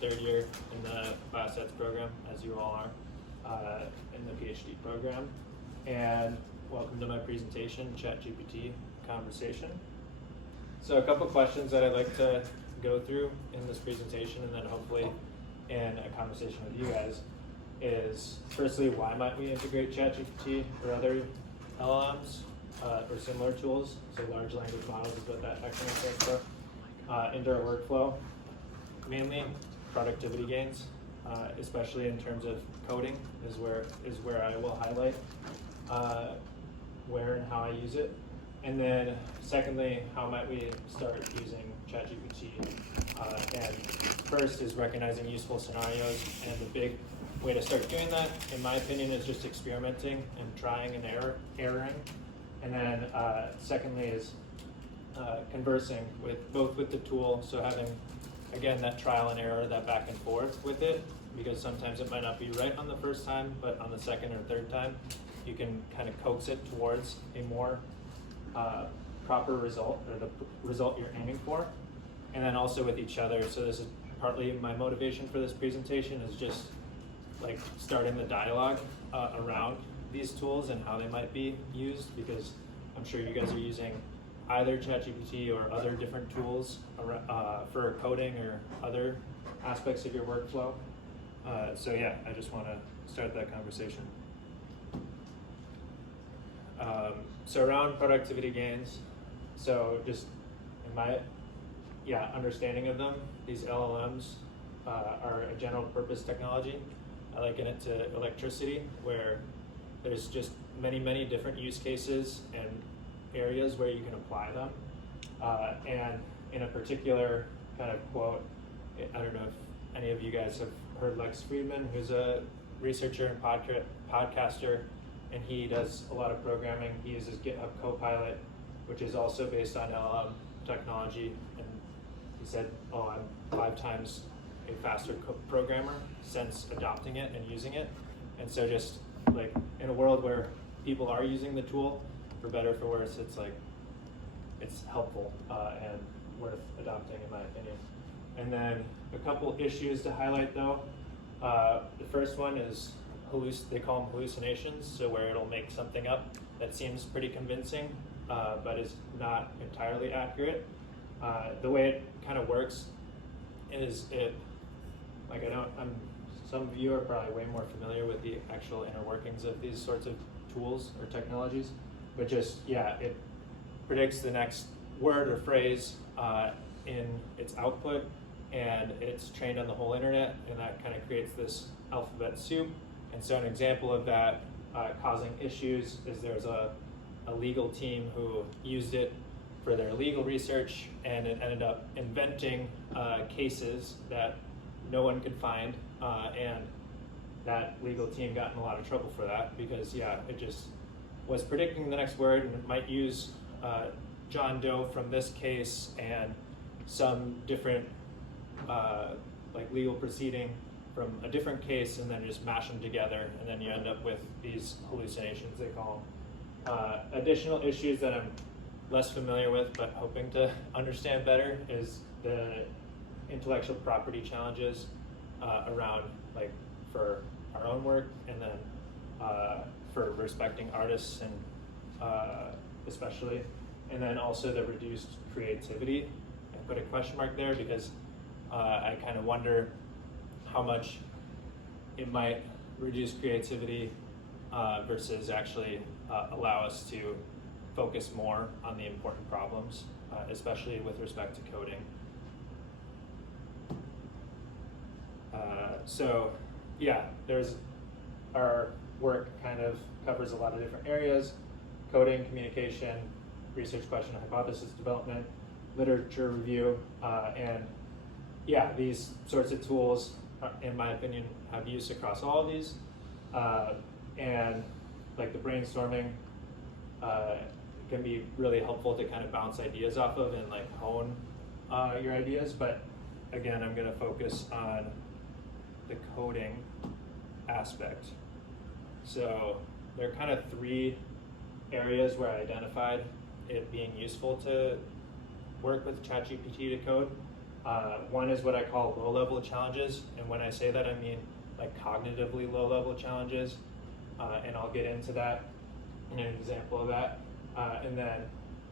third year in the Biostats program, as you all are, in the PhD program. And welcome to my presentation, ChatGPT Conversation. So a couple questions that I'd like to go through in this presentation, and then hopefully in a conversation with you guys, is firstly, why might we integrate ChatGPT or other LLMs or similar tools, so large language models is what that acronym stands for, into our workflow. Mainly productivity gains, especially in terms of coding is where I will highlight where and how I use it. And then secondly, how might we start using ChatGPT? And first is recognizing useful scenarios, and the big way to start doing that, in my opinion, is just experimenting and trying and erroring. And then secondly is conversing both with the tool, so having, again, that trial and error, that back and forth with it, because sometimes it might not be right on the first time, but on the second or third time, you can kind of coax it towards a more proper result, or the result you're aiming for. And then also with each other, so this is partly my motivation for this presentation, is just like starting the dialogue around these tools and how they might be used, because I'm sure you guys are using either ChatGPT or other different tools for coding or other aspects of your workflow. So yeah, I just want to start that conversation. So around productivity gains, so just in my understanding of them, these LLMs are a general purpose technology. I liken it to electricity, where there's just many different use cases and areas where you can apply them. And in a particular kind of quote, I don't know if any of you guys have heard Lex Friedman, who's a researcher and podcaster, and he does a lot of programming. He uses GitHub Copilot, which is also based on LLM technology. And he said, I'm 5 times a faster programmer since adopting it and using it. And so just like in a world where people are using the tool, for better or for worse, it's like, it's helpful and worth adopting, in my opinion. And then a couple issues to highlight though. The first one is they call them hallucinations, so where it'll make something up that seems pretty convincing, but is not entirely accurate. The way it kind of works is some of you are probably way more familiar with the actual inner workings of these sorts of tools or technologies, but just, it predicts the next word or phrase in its output, and it's trained on the whole internet, and that kind of creates this alphabet soup. And so an example of that causing issues is there's a legal team who used it for their legal research, and it ended up inventing cases that no one could find, and that legal team got in a lot of trouble for that, because it just was predicting the next word, and it might use John Doe from this case and some different legal proceeding from a different case, and then just mash them together, and then you end up with these hallucinations, they call them. Additional issues that I'm less familiar with but hoping to understand better is the intellectual property challenges around, like, for our own work, and then for respecting artists, and especially, and then also the reduced creativity. I put a question mark there because I kind of wonder how much it might reduce creativity versus actually allow us to focus more on the important problems, especially with respect to coding. There's our work kind of covers a lot of different areas: coding, communication, research question, hypothesis development, literature review, and these sorts of tools, in my opinion, have use across all of these. And like the brainstorming can be really helpful to kind of bounce ideas off of and like hone your ideas. But again, I'm going to focus on the coding aspect. So there are kind of 3 areas where I identified it being useful to work with ChatGPT to code. One is what I call low-level challenges, and when I say that, I mean like cognitively low-level challenges, and I'll get into that in an example of that. And then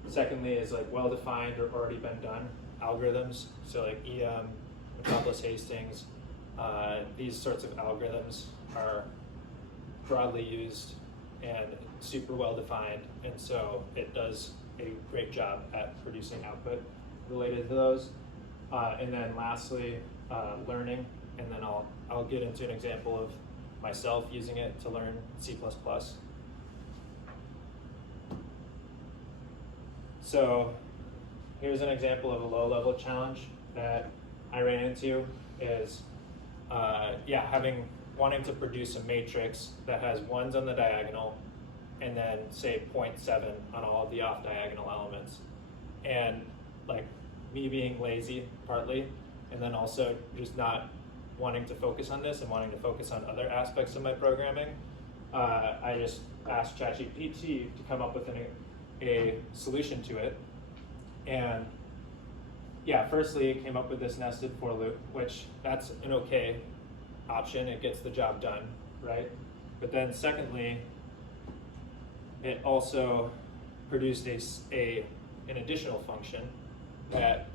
secondly is like well-defined or already been done algorithms, so like EM, Metropolis Hastings, these sorts of algorithms are broadly used and super well-defined, and so it does a great job at producing output related to those. And then lastly, learning, and then I'll get into an example of myself using it to learn C++. So here's an example of a low-level challenge that I ran into is, wanting to produce a matrix that has ones on the diagonal and then say 0.7 on all of the off-diagonal elements. And like me being lazy partly, and then also just not wanting to focus on this and wanting to focus on other aspects of my programming, I just asked ChatGPT to come up with a solution to it. And yeah, firstly, it came up with this nested for loop, which that's an okay option. It gets the job done, right? But then secondly, it also produced an additional function that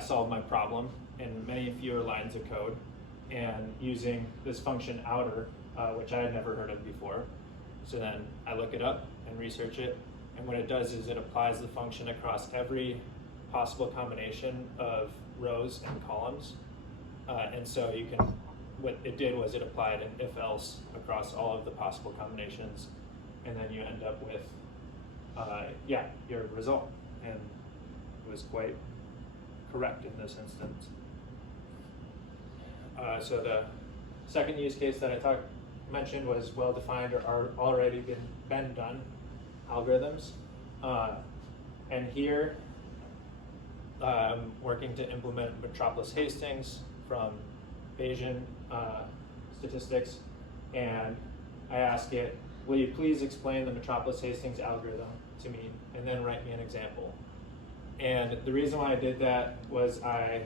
solved my problem in many fewer lines of code, and using this function outer, which I had never heard of before. So then I look it up and research it, and what it does is it applies the function across every possible combination of rows and columns. And so what it did was it applied an if-else across all of the possible combinations, and then you end up with your result. And it was quite correct in this instance. So the second use case that I mentioned was well-defined or already been done algorithms. And here, I'm working to implement Metropolis Hastings from Bayesian statistics, and I ask it, will you please explain the Metropolis Hastings algorithm to me, and then write me an example. And the reason why I did that was I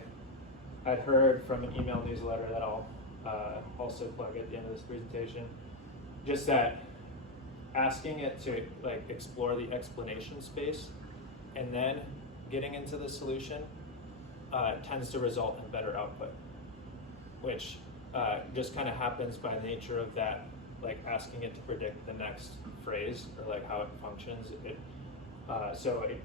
had heard from an email newsletter that I'll also plug at the end of this presentation, just that asking it to like explore the explanation space and then getting into the solution tends to result in better output, which just kind of happens by nature of that, like asking it to predict the next phrase or like how it functions. So it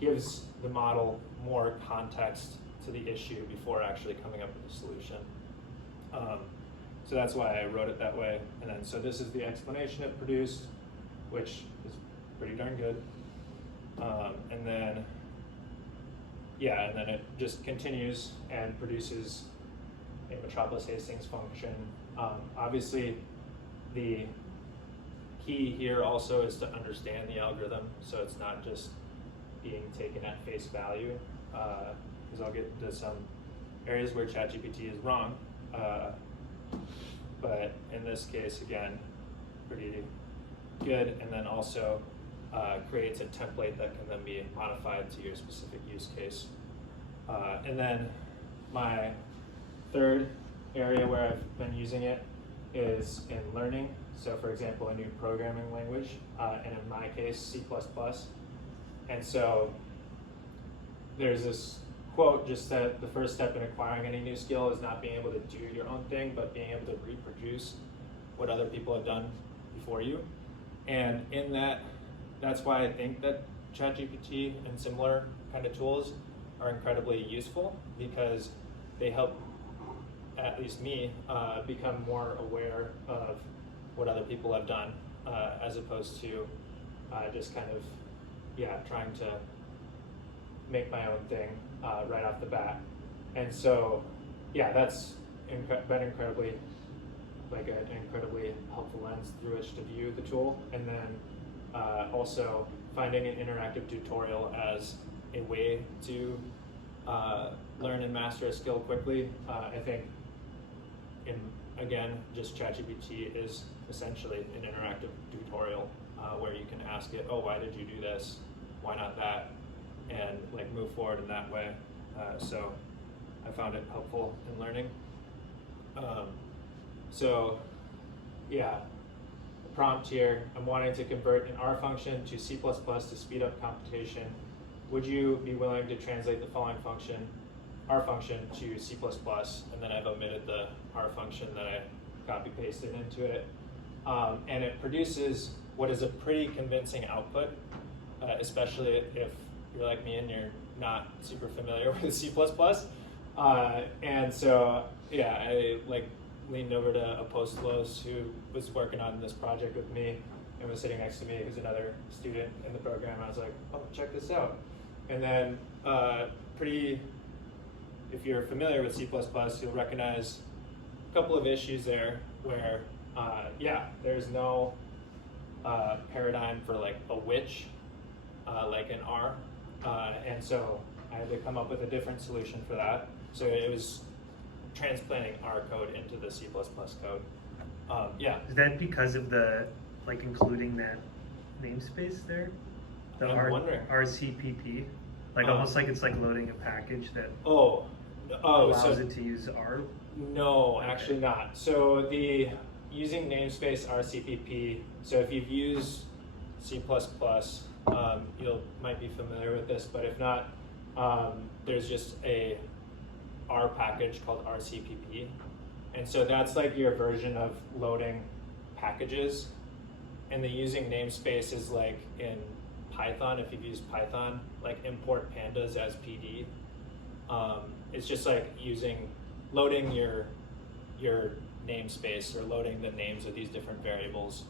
gives the model more context to the issue before actually coming up with a solution. So that's why I wrote it that way. And then, so this is the explanation it produced, which is pretty darn good. And then it just continues and produces a Metropolis Hastings function. Obviously, the key here also is to understand the algorithm, so it's not just being taken at face value, because I'll get into some areas where ChatGPT is wrong. But in this case, again, pretty good, and then also creates a template that can then be modified to your specific use case. And then my third area where I've been using it is in learning. So for example, a new programming language, and in my case, C++. And so there's this quote just that the first step in acquiring any new skill is not being able to do your own thing, but being able to reproduce what other people have done before you. And in that's why I think that ChatGPT and similar kind of tools are incredibly useful, because they help, at least me, become more aware of what other people have done, as opposed to just kind of, trying to make my own thing right off the bat. And so, that's been incredibly, like an incredibly helpful lens through which to view the tool. And then also finding an interactive tutorial as a way to learn and master a skill quickly. I think, again, just ChatGPT is essentially an interactive tutorial where you can ask it, oh, why did you do this? Why not that? and like move forward in that way. So I found it helpful in learning. So yeah, the prompt here, I'm wanting to convert an R function to C++ to speed up computation. Would you be willing to translate the following function, R function, to C++? And then I've omitted the R function that I copy pasted into it. And it produces what is a pretty convincing output, especially if you're like me and you're not super familiar with C++. And so, yeah, I like leaned over to Apostolos, who was working on this project with me and was sitting next to me, who's another student in the program. I was like, oh, check this out. And then if you're familiar with C++, you'll recognize a couple of issues there where, there's no paradigm for like a which, like in R. And so I had to come up with a different solution for that. So it was transplanting R code into the C++ code. Is that because of the, like, including that namespace there? The I'm wondering. RCPP? Like almost like it's like loading a package that allows it to use R? No, actually not. So the using namespace RCPP, so if you've used C++, you might be familiar with this, but if not, there's just a R package called RCPP. And so that's like your version of loading packages. And the using namespace is like in Python, if you've used Python, like import pandas as PD. It's just like loading your namespace or loading the names of these different variables.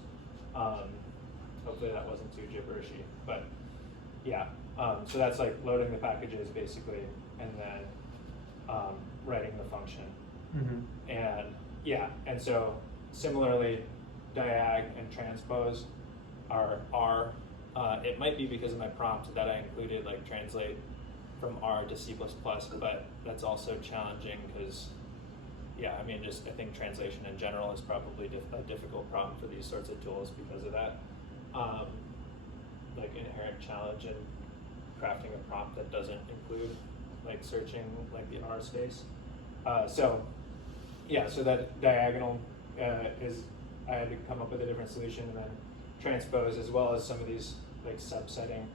Hopefully that wasn't too gibberishy, but yeah. So that's like loading the packages basically, and then writing the function. Mm-hmm. And so similarly, diag and transpose are R. It might be because of my prompt that I included like translate from R to C++, but that's also challenging because, I think translation in general is probably a difficult problem for these sorts of tools because of that, like inherent challenge in crafting a prompt that doesn't include like searching like the R space. So that diagonal is, I had to come up with a different solution and then transpose as well as some of these like subsetting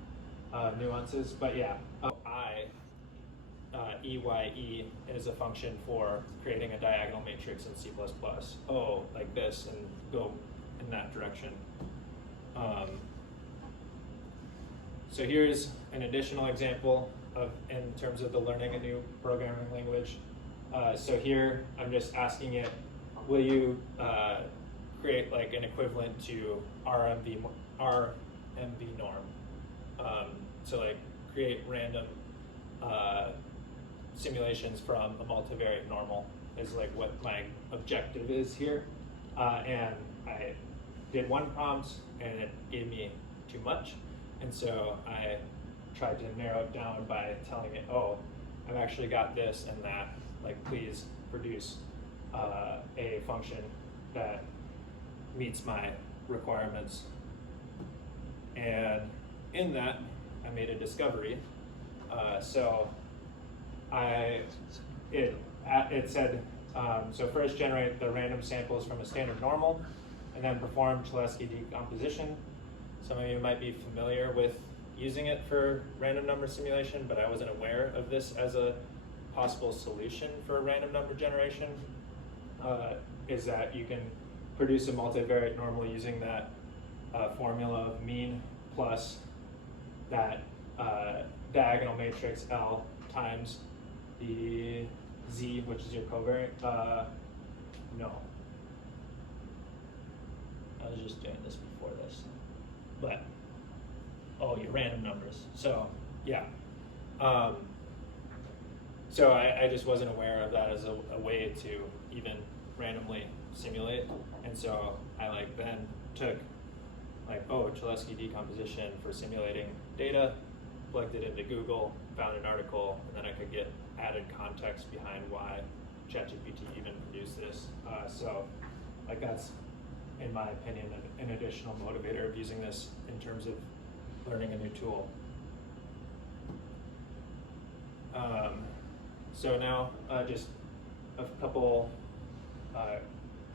nuances. But EYE is a function for creating a diagonal matrix in C++. Like this, and go in that direction. So here's an additional example in terms of the learning a new programming language. So here I'm just asking it, will you create like an equivalent to RMV norm? So like create random simulations from a multivariate normal is like what my objective is here. And I did one prompt and it gave me too much. And so I tried to narrow it down by telling it, I've actually got this and that, like please produce a function that meets my requirements. And in that, I made a discovery. It said, so first generate the random samples from a standard normal, and then perform Cholesky decomposition. Some of you might be familiar with using it for random number simulation, but I wasn't aware of this as a possible solution for random number generation, is that you can produce a multivariate normal using that formula of mean plus that diagonal matrix L times the Z, which is your covariant. No. I was just doing this before this. But, your random numbers. So, yeah. So I just wasn't aware of that as a way to even randomly simulate. And so I then took Cholesky decomposition for simulating data, plugged it into Google, found an article, and then I could get added context behind why ChatGPT even produced this. So that's, in my opinion, an additional motivator of using this in terms of learning a new tool. So now just a couple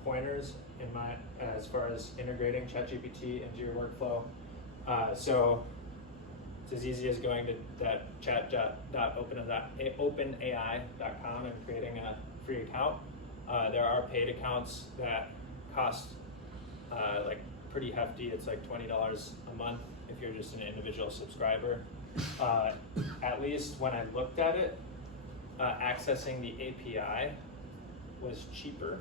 pointers in my as far as integrating ChatGPT into your workflow. So it's as easy as going to that chat.openai.com and creating a free account. There are paid accounts that cost like pretty hefty. It's like $20 a month if you're just an individual subscriber. At least when I looked at it, accessing the API was cheaper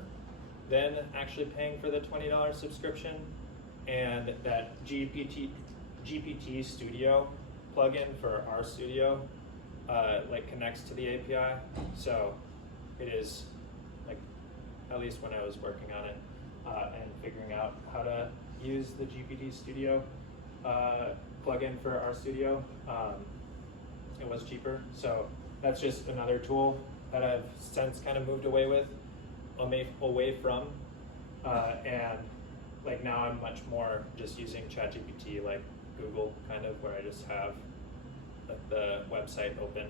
than actually paying for the $20 subscription, and that GPT Studio plugin for our studio like connects to the API, so it is like, at least when I was working on it and figuring out how to use the GPT Studio plugin for our studio, it was cheaper. So that's just another tool that I've since kind of moved away from, and like now I'm much more just using ChatGPT like Google, kind of, where I just have the website open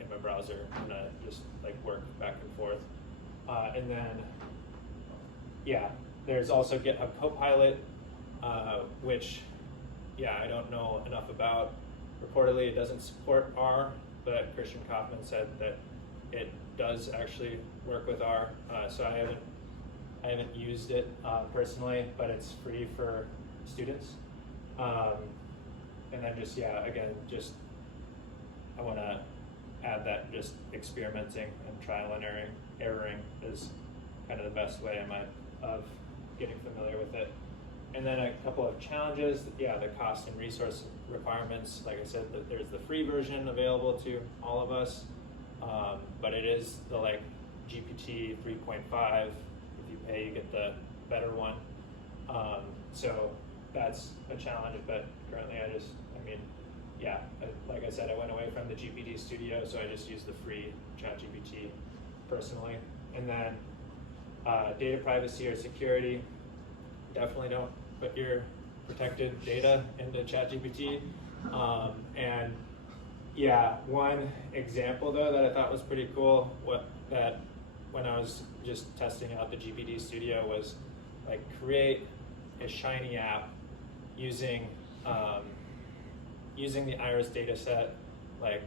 in my browser and I just like work back and forth. And then, yeah, there's also GitHub Copilot, which, yeah, I don't know enough about. Reportedly, it doesn't support R, but Christian Kaufman said that it does actually work with R. So I haven't used it personally, but it's free for students. And then just, yeah, again, just I want to add that just experimenting and trial and erroring is kind of the best way of getting familiar with it. And then a couple of challenges, yeah, the cost and resource requirements. Like I said, there's the free version available to all of us, but it is the like GPT 3.5. If you pay, you get the better one. So that's a challenge, but currently like I said, I went away from the GPT Studio, so I just use the free ChatGPT personally. And then data privacy or security, definitely don't put your protected data into ChatGPT. And yeah, one example though that I thought was pretty cool, that when I was just testing out the GPT Studio, was like create a Shiny app using the iris data set, like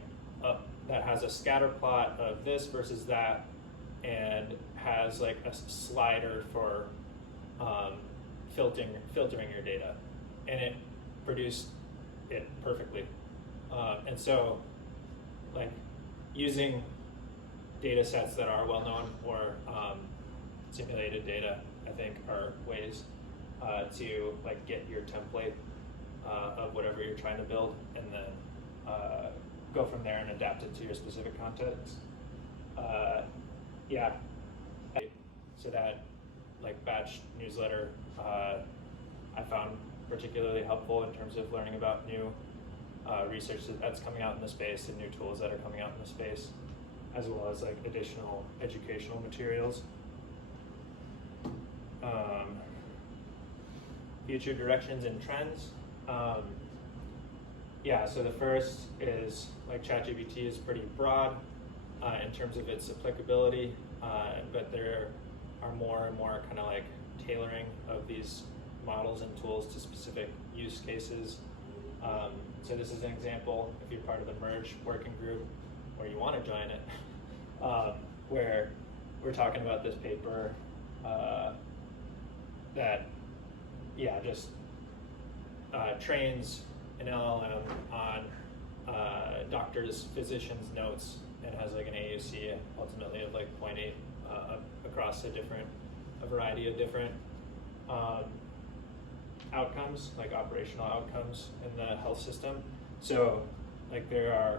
that has a scatter plot of this versus that, and has like a slider for filtering your data, and it produced it perfectly. And so, like, using data sets that are well known or simulated data, I think, are ways to like get your template of whatever you're trying to build, and then go from there and adapt it to your specific context. Yeah. So that like batch newsletter I found particularly helpful in terms of learning about new research that's coming out in the space and new tools that are coming out in the space, as well as like additional educational materials. Future directions and trends. Yeah, so the first is like ChatGPT is pretty broad in terms of its applicability, but there are more and more kind of like tailoring of these models and tools to specific use cases. So this is an example, if you're part of the Merge working group, or you want to join it, where we're talking about this paper that, yeah, just trains an LLM on doctors, physicians' notes, and has like an AUC ultimately of like 0.8 across a variety of different outcomes, like operational outcomes in the health system. So like there are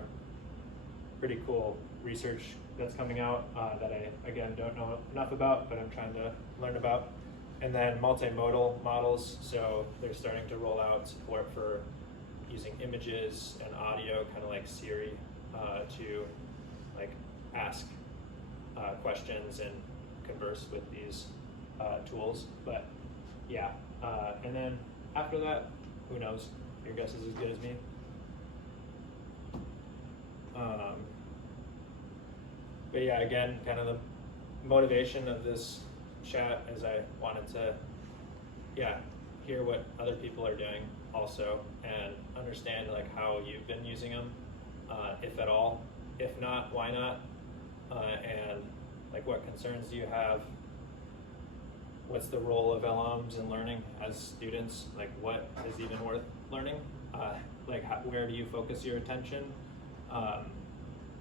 pretty cool research that's coming out that I, again, don't know enough about, but I'm trying to learn about. And then multimodal models, so they're starting to roll out support for using images and audio, kind of like Siri, to like ask questions and converse with these tools. But yeah, and then after that, who knows? Your guess is as good as me. but yeah, again, kind of the motivation of this chat is I wanted to, yeah, hear what other people are doing also and understand like how you've been using them, if at all. If not, why not? And like what concerns do you have? What's the role of LMs in learning as students? Like what is even worth learning? Where do you focus your attention?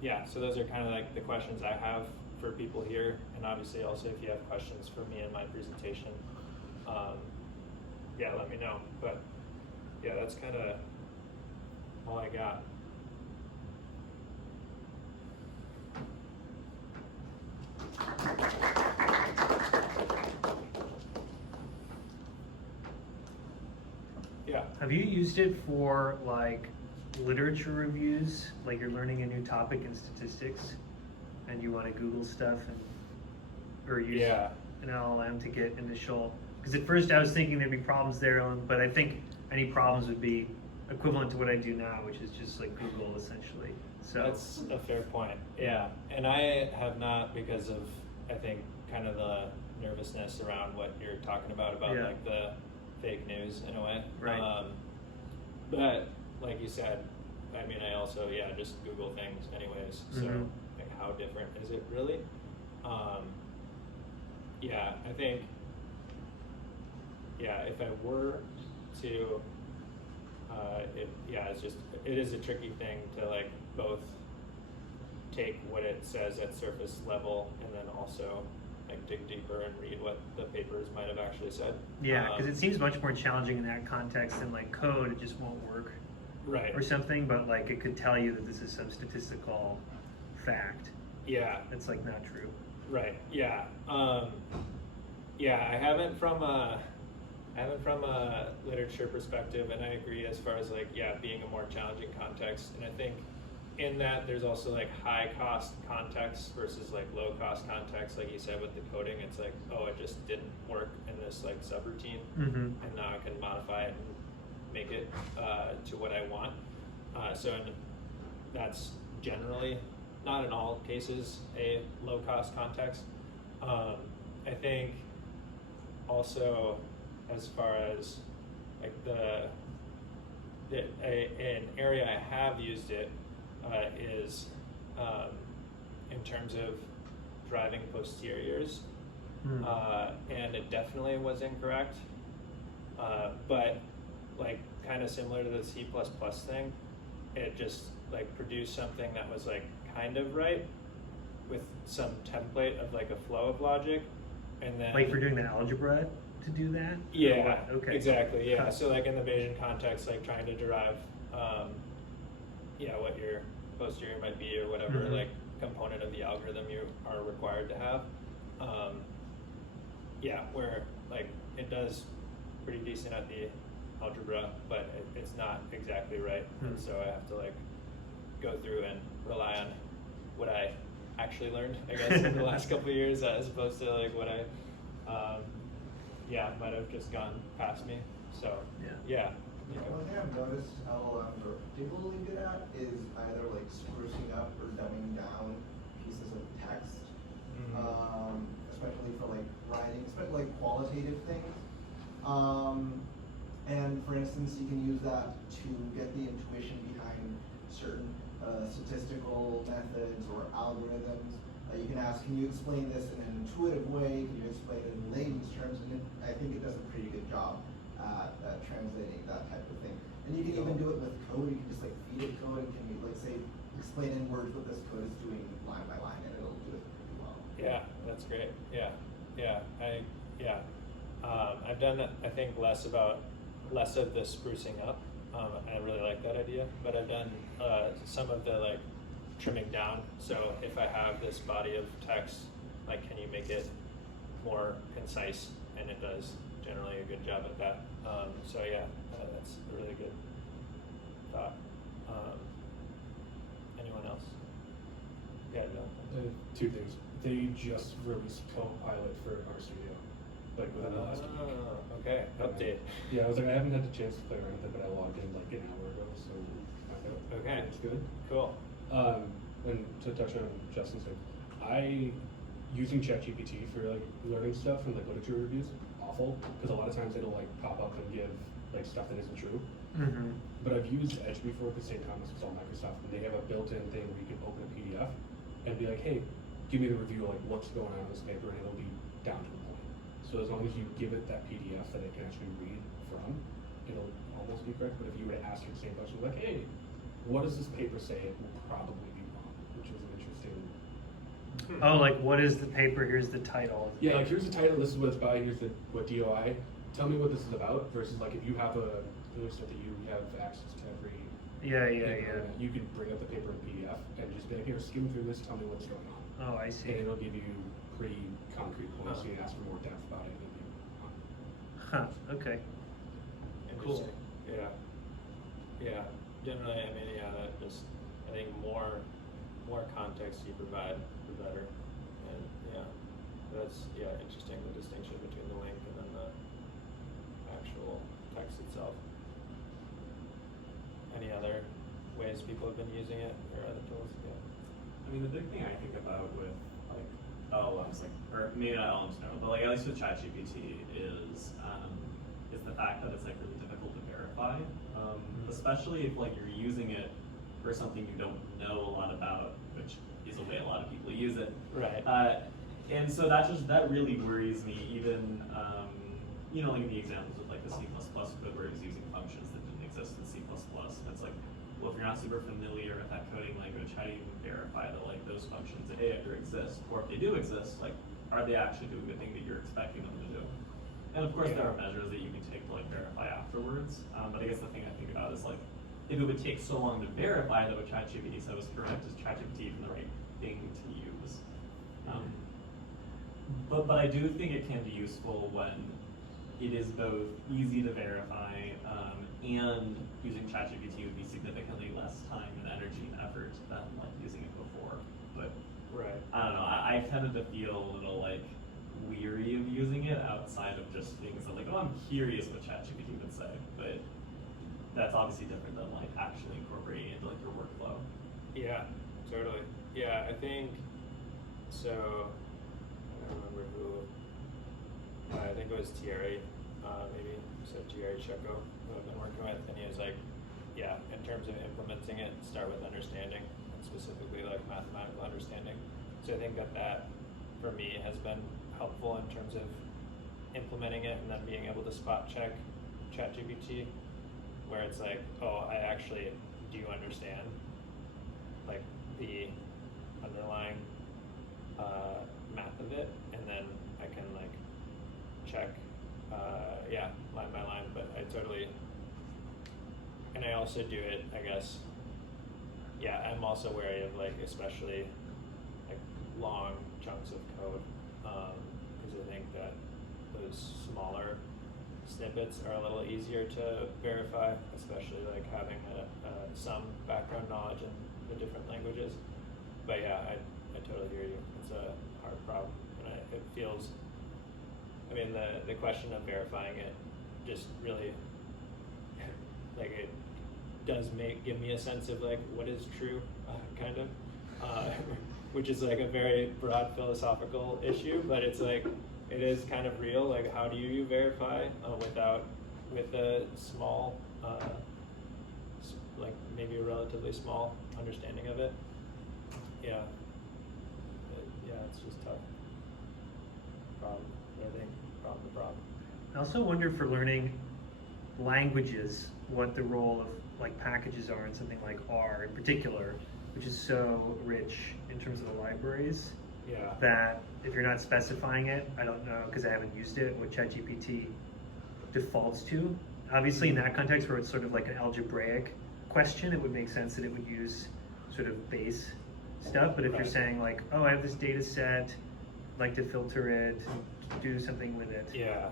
Yeah, so those are kind of like the questions I have for people here, and obviously also if you have questions for me in my presentation, yeah, let me know. But yeah, that's kind of all I got. Yeah. Have you used it for like literature reviews? Like you're learning a new topic in statistics and you want to Google stuff or use an LLM to get initial, because at first I was thinking there'd be problems there, but I think any problems would be equivalent to what I do now, which is just like Google essentially. So that's a fair point. Yeah, and I have not, because of I think kind of the nervousness around what you're talking about like the fake news in a way. Right. But like you said, I mean, I also just Google things anyways. So like, how different is it really? Yeah, I think. Yeah, if I were to, it is a tricky thing to like both take what it says at surface level and then also like dig deeper and read what the papers might have actually said. Yeah, because it seems much more challenging in that context than like code. It just won't work. Right. Or something, but like it could tell you that this is some statistical fact. Yeah. It's like not true. Right. Yeah. Yeah, I haven't from a literature perspective, and I agree as far as like being a more challenging context. And I think in that there's also like high cost context versus like low cost context. Like you said with the coding, it's like, oh, it just didn't work in this like subroutine, and now I can modify it and make it to what I want. That's generally, not in all cases, a low cost context. I think also as far as like an area I have used it is in terms of driving posteriors, and it definitely was incorrect, but like kind of similar to the C++ thing, it just like produced something that was like kind of right with some template of like a flow of logic, and then like for doing the algebra to do that? Yeah, okay, exactly. Yeah, so like in the Bayesian context, like trying to derive what your posterior might be or whatever like component of the algorithm you are required to have. Where like it does pretty decent at the algebra, but it's not exactly right, and so I have to like go through and rely on what I actually learned, I guess, in the last couple of years, as opposed to like what I might have just gone past me. So One thing I've noticed LLMs are particularly good at is either like sprucing up or dumbing down pieces of text, especially for like writing, especially like qualitative things. And for instance, you can use that to get the intuition behind certain statistical methods or algorithms. You can ask, can you explain this in an intuitive way? Can you explain it in layman's terms? And I think it does a pretty good job at translating that type of thing. And you can even do it with code. You can just like feed it code and can you like say, explain in words what this code is doing line by line, and it'll do it pretty well. Yeah, that's great. I've done I think less of the sprucing up. I really like that idea, but I've done some of the like trimming down. So if I have this body of text, like can you make it more concise? And it does generally a good job at that. That's a really good thought. Anyone else? Yeah, no. Two things. They just released Copilot for RStudio, like within the last week. Okay, update. Yeah, I was like, I haven't had the chance to play around with it, but I logged in like an hour ago, so Okay, it's good. cool. And to touch on Justin's thing, Using ChatGPT for like learning stuff and like literature reviews, awful, because a lot of times it'll like pop up and give like stuff that isn't true. Mm-hmm. But I've used Edge before because St. Thomas is all Microsoft, and they have a built-in thing where you can open a PDF and be like, hey, give me the review of like what's going on in this paper, and it'll be down to the point. So as long as you give it that PDF that it can actually read from, it'll almost be correct. But if you were to ask it the same question, like, hey, what does this paper say? It will probably be wrong, which is an interesting. Oh, like what is the paper? Here's the title. Yeah, like here's the title, this is what it's by, here's the what DOI. Tell me what this is about versus like if you have another stuff that you have access to every Yeah. you can bring up the paper in PDF and just be like, here, skim through this, tell me what's going on. Oh, I see. And it'll give you pretty concrete points. You can ask for more depth about it. Huh. Okay. Interesting. Yeah. Generally, I mean, yeah, that just, I think more context you provide, the better. And yeah, that's, interesting, the distinction between the link and then the actual text itself. Any other ways people have been using it or other tools? Yeah. I mean, the big thing I think about with like LLMs, like, or maybe not LLMs no, but like at least with ChatGPT is the fact that it's like really difficult to verify, especially if like you're using it for something you don't know a lot about, which is the way a lot of people use it. Right. And so that really worries me. Even like in the examples with like the C++ code where it was using functions that didn't exist in C++. And it's like, well, if you're not super familiar with that coding language, how do you verify that like those functions ever exist, or if they do exist, like are they actually doing the thing that you're expecting them to do? And of course, there are measures that you can take to like verify afterwards. But I guess the thing I think about is like, if it would take so long to verify that what ChatGPT said was correct, is ChatGPT even the right thing to use? But I do think it can be useful when it is both easy to verify and using ChatGPT would be significantly less time and energy and effort than like using it before. But Right. I don't know. I tended to feel a little like weary of using it outside of just things that like, oh, I'm curious what ChatGPT would say, but that's obviously different than like actually incorporating it into like your workflow. Yeah, totally. Yeah, I think so. I don't remember who. I think it was Thierry, maybe. So Thierry Checo, who I've been working with, and he was like, yeah, in terms of implementing it, start with understanding, and specifically like mathematical understanding. So I think that for me has been helpful in terms of implementing it and then being able to spot check ChatGPT, where it's like, oh, I actually do understand like the underlying math of it, and then I can like check line by line. But I totally, and I also do it, I guess, I'm also wary of like especially like long chunks of code, because I think that those smaller snippets are a little easier to verify, especially like having some background knowledge in the different languages. But yeah, I totally hear you. It's a hard problem, and it feels, I mean, the question of verifying it just really, like, it does give me a sense of like what is true, kind of, which is like a very broad philosophical issue, but it's like, it is kind of real. Like, how do you verify with a small, like maybe a relatively small understanding of it? Yeah. But yeah, it's just tough. Problem. I think problem. I also wonder for learning languages, what the role of like packages are in something like R in particular, which is so rich in terms of the libraries. Yeah. That if you're not specifying it, I don't know, because I haven't used it, what ChatGPT defaults to. Obviously in that context where it's sort of like an algebraic question, it would make sense that it would use sort of base stuff. But if you're saying like, oh, I have this data set, I'd like to filter it, do something with it. Yeah.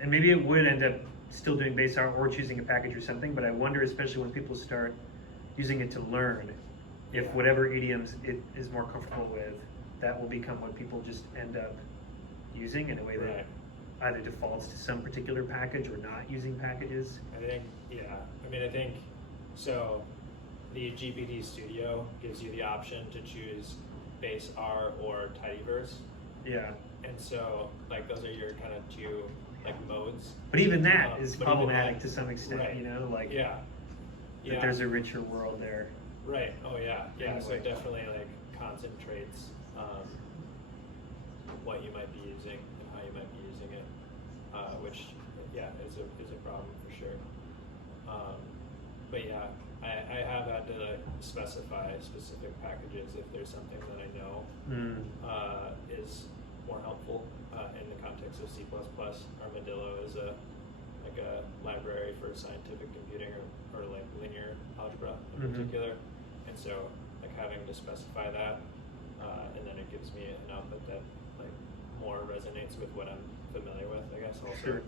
And maybe it would end up still doing base R or choosing a package or something, but I wonder, especially when people start using it to learn, if whatever idioms it is more comfortable with, that will become what people just end up using in a way that either defaults to some particular package or not using packages. I think, I think, so the GPT Studio gives you the option to choose base R or tidyverse. Yeah. And so like those are your kind of two like modes. But even that is But even problematic that- to some extent, right. you know, like Yeah. that Yeah. there's a richer world there. Right. Oh yeah. Yeah. So it Anyway. definitely like concentrates what you might be using and how you might be using it, which yeah is a problem for sure. But yeah, I have had to like, specify specific packages if there's something that I know is more helpful in the context of C++. Armadillo is a library for scientific computing or like linear algebra in particular, and so like having to specify that, and then it gives me an output that like more resonates with what I'm familiar with, I guess also. Sure.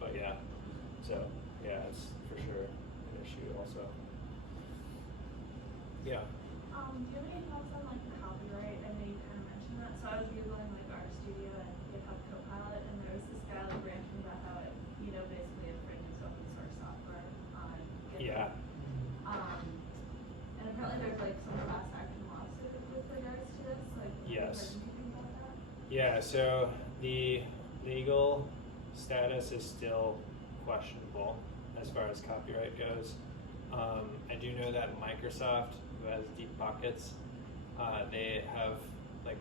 But yeah, so yeah, it's for sure an issue also. Yeah. Do you have any thoughts on like copyright? I know you kind of mentioned that. So I was googling like RStudio and GitHub Copilot, and there was this guy like ranting about how it, basically infringes open source software on GitHub. Yeah. And apparently there's like some class action lawsuit with regards to this. Like, Yes. have you heard anything about that? Yeah, so the legal status is still questionable as far as copyright goes. I do know that Microsoft, who has deep pockets, they have like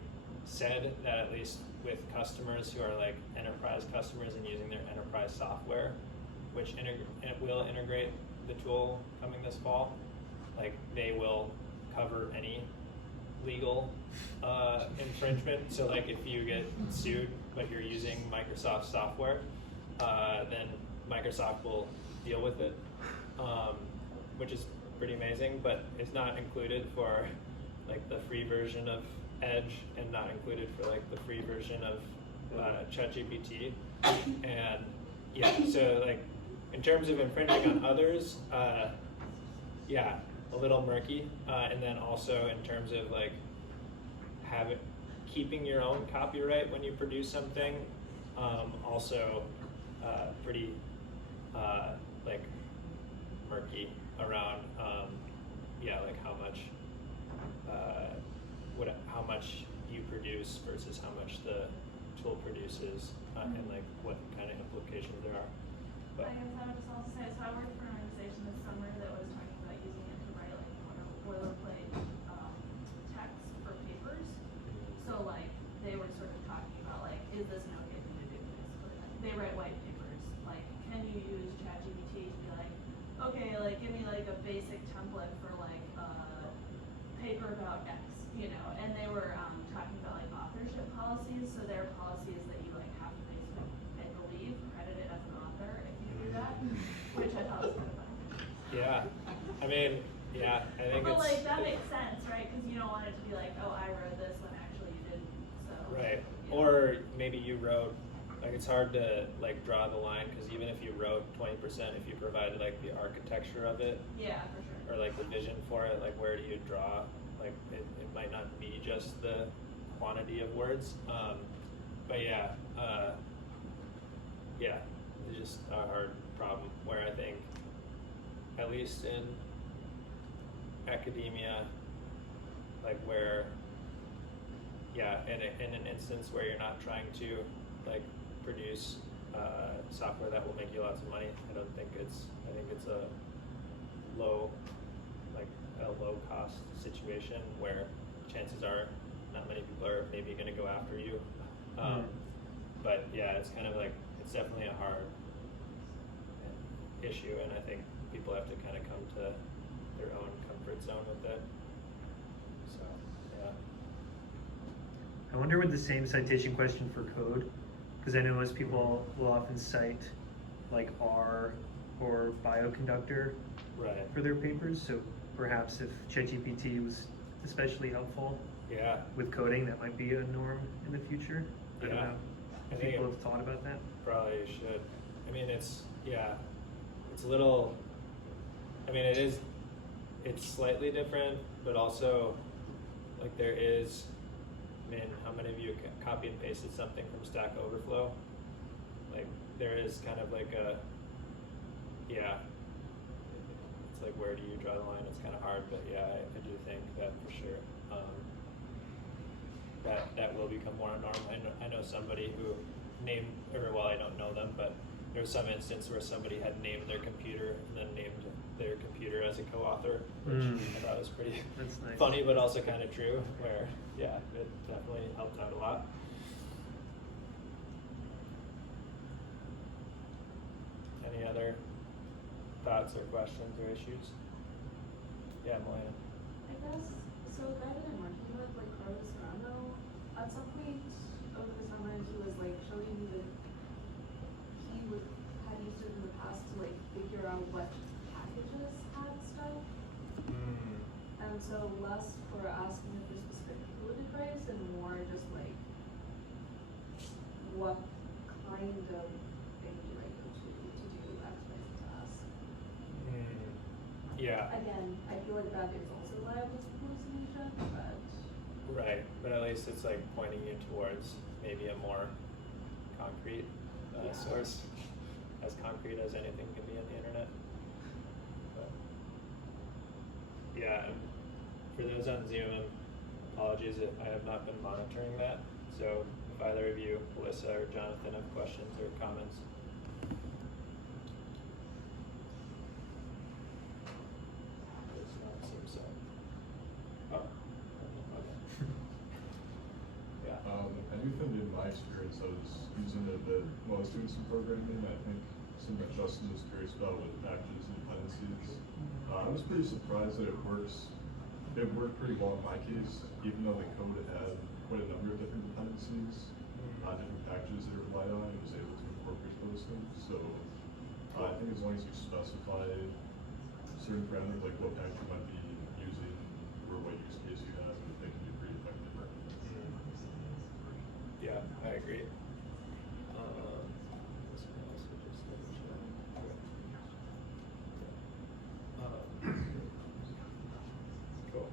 said that at least with customers who are like enterprise customers and using their enterprise software, which will integrate the tool coming this fall, like they will cover any legal infringement. So like if you get sued but you're using Microsoft software, then Microsoft will deal with it, which is pretty amazing, but it's not included for like the free version of Edge and not included for like the free version of ChatGPT. And yeah, so like in terms of infringing on others, yeah, a little murky. And then also in terms of like keeping your own copyright when you produce something, also pretty like murky around yeah, like how much you produce versus how much the tool produces, and like what kind of implications there are. But I guess I would just also say, so I worked for an organization this summer that was talking about using it to write like boilerplate text for papers. So like they were sort of talking about like, is this an okay thing to do? Basically, like, they write white papers. Like, can you use ChatGPT to be like, okay, like give me like a basic template for like a paper about X, And they were talking about like authorship policies. So there are policies that you like have to basically, I believe, credit it as an author if you do that, which I thought was kind of funny. yeah, I mean, yeah, I think But it's like that makes sense, right? Because you don't want it to be like, oh, I wrote this when actually you didn't. So right. yeah. Or maybe you wrote, like it's hard to like draw the line because even if you wrote 20%, if you provided like the architecture of it Yeah, for sure. or like the vision for it, like where do you draw? Like it might not be just the quantity of words, but yeah, yeah, it's just a hard problem where I think, at least in academia, like where, yeah, in an instance where you're not trying to like produce software that will make you lots of money, I think it's a low cost situation where chances are not many people are maybe going to go after you. But yeah, it's kind of like, it's definitely a hard issue, and I think people have to kind of come to their own comfort zone with it. So yeah. I wonder with the same citation question for code, because I know most people will often cite like R or Bioconductor Right. for their papers. So perhaps if ChatGPT was especially helpful Yeah. with coding, that might be a norm in the future. I don't Yeah. know I if think people it- have thought about that. Probably should. I mean, it's a little. I mean, it's slightly different, but also like there is. I mean, how many of you copy and pasted something from Stack Overflow? Like there is kind of like a. Yeah. It's like, where do you draw the line? It's kind of hard, but yeah, I do think that for sure. that will become more a norm. I know somebody who named, or well, I don't know them, but there was some instance where somebody had named their computer and then named their computer as a co-author, which I thought was pretty That's nice. funny, but also kind of true, where, yeah, it definitely helped out a lot. Any other thoughts or questions or issues? Yeah, Melina. I guess, so the guy that I'm working with, like Carlos Serrano, at some point over the summer, he was like showing me that had used it in the past to like figure out what packages had stuff. And so less for asking if they're specific food advice and more just like what kind of thing do I go to do X, Y, Z task. Yeah. Again, I feel like that is also liable to hallucination, but Right, but at least it's like pointing you towards maybe a more concrete source, as concrete as anything can be on the internet. But, yeah, and for those on Zoom, apologies that I have not been monitoring that. So if either of you, Alyssa or Jonathan, have questions or comments. Does not seem so. Oh, okay. Yeah. Anything in my experience, I was using it a bit while I was doing some programming. I think something that Justin was curious about with packages and dependencies. I was pretty surprised that it works. It worked pretty well in my case, even though the code had quite a number of different dependencies, different packages that it relied on. It was able to incorporate those things. So I think as long as you specify certain parameters, like what package you might be using or what use case you have, I think it can be pretty effective. Yeah, I agree. Cool.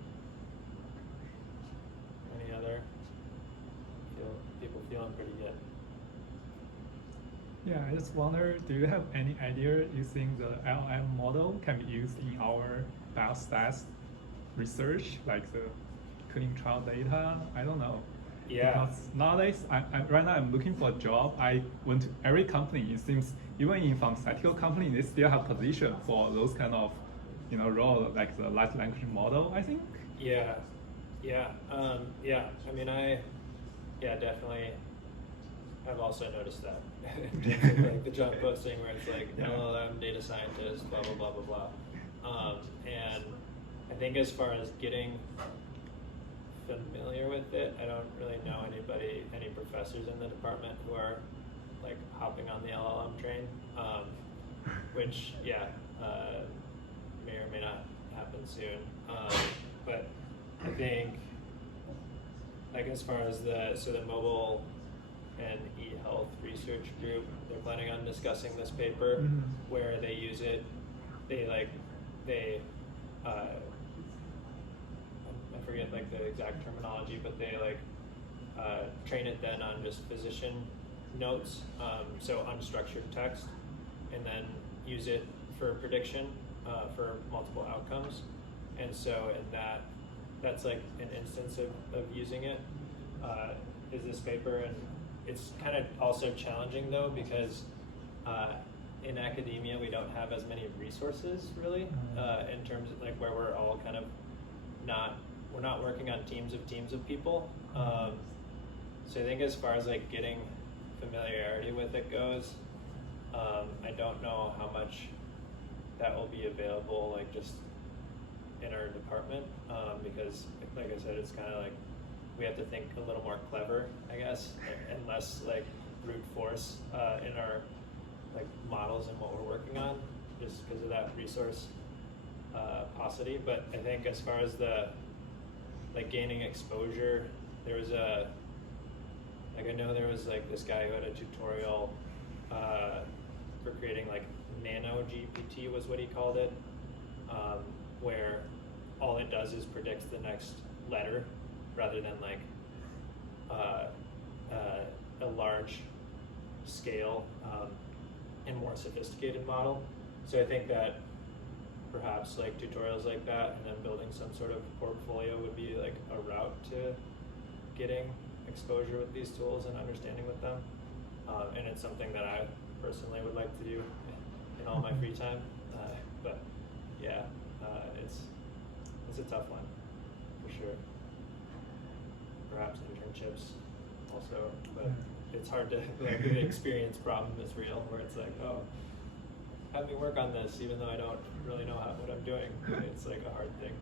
Any other? People feeling pretty good. Yeah, I just wonder, do you have any idea you think the LLM model can be used in our biostats research, like the clinical trial data? I don't know. Yeah. Because nowadays, right now I'm looking for a job. I went to every company. It seems even in pharmaceutical company, they still have position for those kind of, role like the large language model. I think. Yeah. I mean, definitely. I've also noticed that. Like the job posting where it's like, oh, I'm data scientist, blah blah blah blah blah. And I think as far as getting familiar with it, I don't really know any professors in the department who are like hopping on the LLM train, which may or may not happen soon. But I think like as far as the mobile and e-health research group, they're planning on discussing this paper where they use it. I forget like the exact terminology, but they train it then on just physician notes, so unstructured text, and then use it for prediction for multiple outcomes. And so in that's like an instance of using it, is this paper. And it's kind of also challenging though, because in academia we don't have as many resources really, in terms of like where we're all kind of we're not working on teams of people. So I think as far as like getting familiarity with it goes, I don't know how much that will be available like just in our department, because like I said, it's kind of like we have to think a little more clever, I guess, and less like brute force in our like models and what we're working on, just because of that resource paucity. But I think as far as the like gaining exposure, there was I know there was like this guy who had a tutorial for creating like nano GPT was what he called it, where all it does is predicts the next letter rather than like a large scale and more sophisticated model. So I think that perhaps like tutorials like that and then building some sort of portfolio would be like a route to getting exposure with these tools and understanding with them. And it's something that I personally would like to do in all my free time. But yeah, it's a tough one for sure. Perhaps internships also, but it's hard to, like, the experience problem is real, where it's like, oh, have me work on this even though I don't really know what I'm doing. It's like a hard thing.